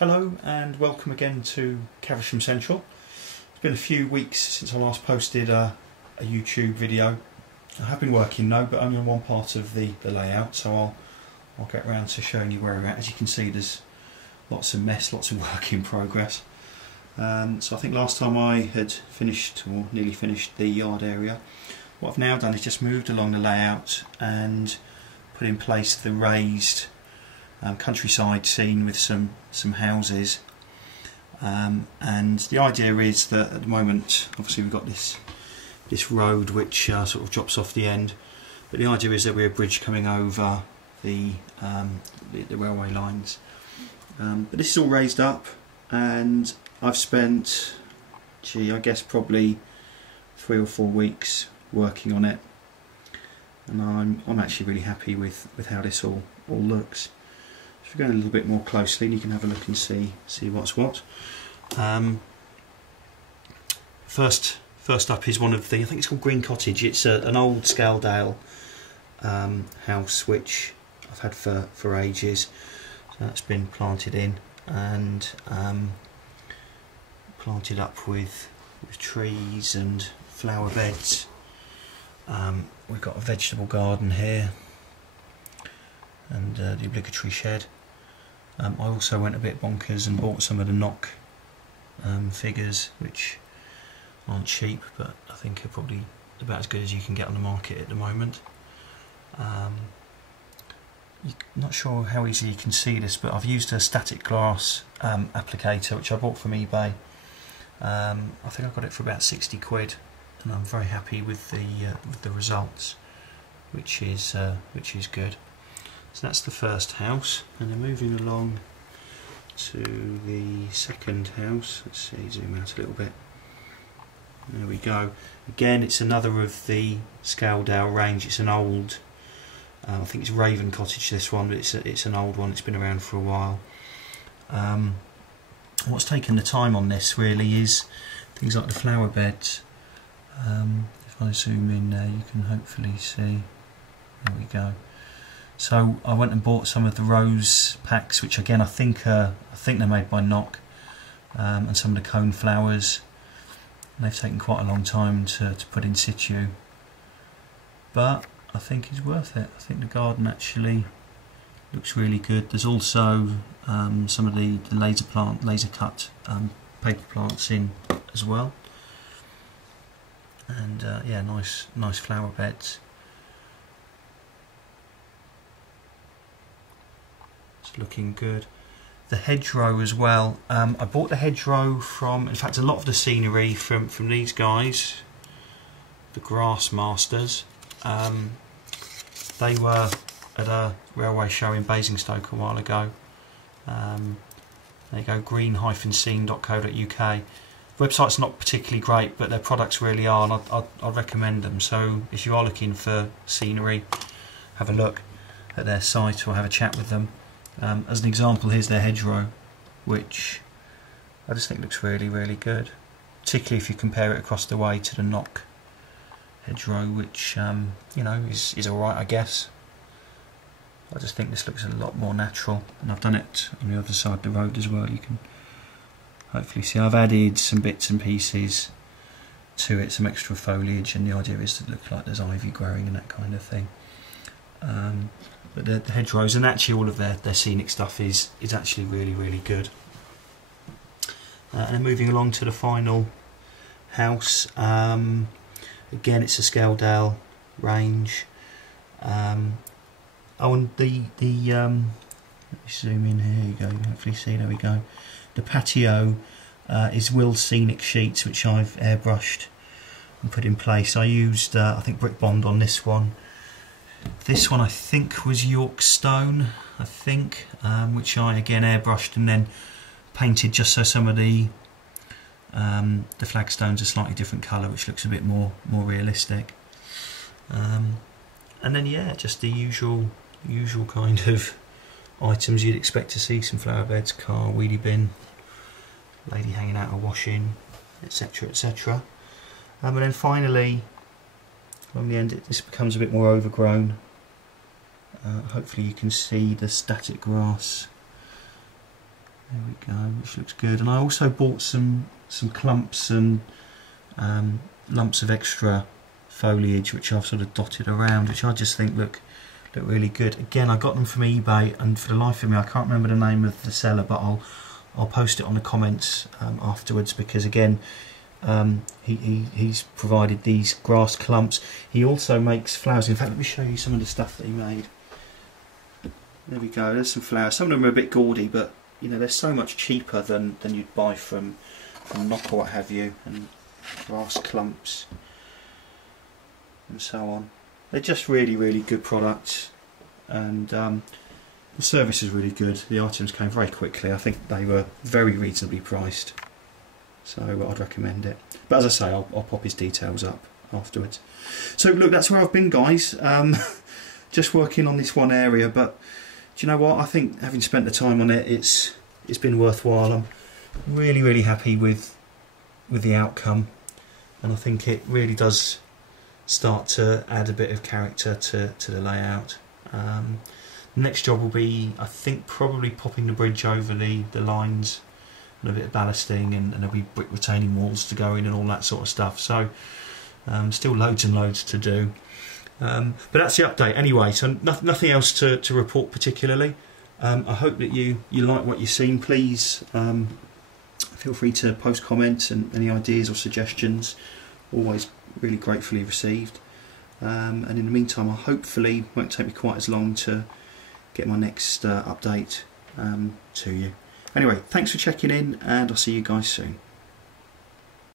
Hello and welcome again to Caversham Central. It's been a few weeks since I last posted a YouTube video. I have been working though, but only on one part of the layout, so I'll get around to showing you where we're at. As you can see, there's lots of mess, lots of work in progress. So I think last time I had finished, or nearly finished, the yard area. What I've now done is just moved along the layout and put in place the raised countryside scene with some houses, and the idea is that at the moment, obviously we've got this road which sort of drops off the end, but the idea is that we're a bridge coming over the railway lines. But this is all raised up, and I've spent, I guess probably 3 or 4 weeks working on it, and I'm actually really happy with how this all looks. If we go a little bit more closely, you can have a look and see what's what. First up is one of the, I think it's called Green Cottage. It's an old Scaledale house which I've had for ages. So that's been planted in and planted up with trees and flower beds. We've got a vegetable garden here and the obligatory shed. I also went a bit bonkers and bought some of the knock figures, which aren't cheap, but I think are probably about as good as you can get on the market at the moment. Not sure how easily you can see this, but I've used a static glass applicator which I bought from eBay. I think I got it for about 60 quid, and I'm very happy with the results, which is good. So that's the first house, and then moving along to the second house. Let's see, zoom out a little bit. There we go. Again, it's another of the Scaledale range. It's an old, I think it's Raven Cottage, this one, but it's an old one. It's been around for a while. What's taken the time on this really is things like the flower beds. If I zoom in there, you can hopefully see. There we go. So I went and bought some of the rose packs, which again I think they're made by Knock, and some of the cone flowers. And they've taken quite a long time to put in situ, but I think it's worth it. I think the garden actually looks really good. There's also some of the laser cut paper plants in as well, and yeah, nice flower beds. Looking good. The hedgerow as well. I bought the hedgerow from, in fact a lot of the scenery from these guys, the Grass Masters. They were at a railway show in Basingstoke a while ago. There you go, green-scene.co.uk. Website's not particularly great, but their products really are, and I'd recommend them. So if you are looking for scenery, have a look at their site or have a chat with them. As an example, here's their hedgerow, which I just think looks really good, particularly if you compare it across the way to the Knock hedgerow, which you know, is alright, I guess. I just think this looks a lot more natural, and I've done it on the other side of the road as well. You can hopefully see I've added some bits and pieces to it, some extra foliage, and the idea is to look like there's ivy growing and that kind of thing. But the hedgerows, and actually all of their scenic stuff is actually really good. And then moving along to the final house, again it's a Scaledale range. Oh, and the let me zoom in here. You go. You can hopefully see. There we go. The patio is Will's Scenic Sheets, which I've airbrushed and put in place. I used I think Brick Bond on this one. This one I think was York Stone, I think, which I again airbrushed and then painted just so some of the flagstones are slightly different colour, which looks a bit more realistic. And then yeah, just the usual kind of items you'd expect to see: some flower beds, car, wheelie bin, lady hanging out her washing, etc, etc. And then finally, on the end, this becomes a bit more overgrown. Hopefully you can see the static grass There we go, which looks good. And I also bought some clumps and lumps of extra foliage which I've sort of dotted around, which I just think look really good. Again, I got them from eBay, and for the life of me I can't remember the name of the seller, but I'll post it on the comments afterwards, because again he's provided these grass clumps. He also makes flowers. In fact, let me show you some of the stuff that he made. There we go, there's some flowers. Some of them are a bit gaudy, but you know, they're so much cheaper than you'd buy from Knock or what have you, and grass clumps and so on. They're just really good products, and the service is really good. The items came very quickly. I think they were very reasonably priced, so I'd recommend it. But as I say, I'll pop his details up afterwards. So look, that's where I've been, guys. Just working on this one area, but do you know what? I think having spent the time on it, it's been worthwhile. I'm really happy with the outcome, and I think it really does start to add a bit of character to the layout. The next job will be, I think, probably popping the bridge over the lines and a bit of ballasting, and there'll be brick retaining walls to go in and all that sort of stuff. So still loads and loads to do. But that's the update anyway, so nothing else to report particularly. I hope that you like what you've seen. Please feel free to post comments and any ideas or suggestions, always really gratefully received. And in the meantime, I hopefully won't take me quite as long to get my next update to you. Anyway, thanks for checking in, and I'll see you guys soon.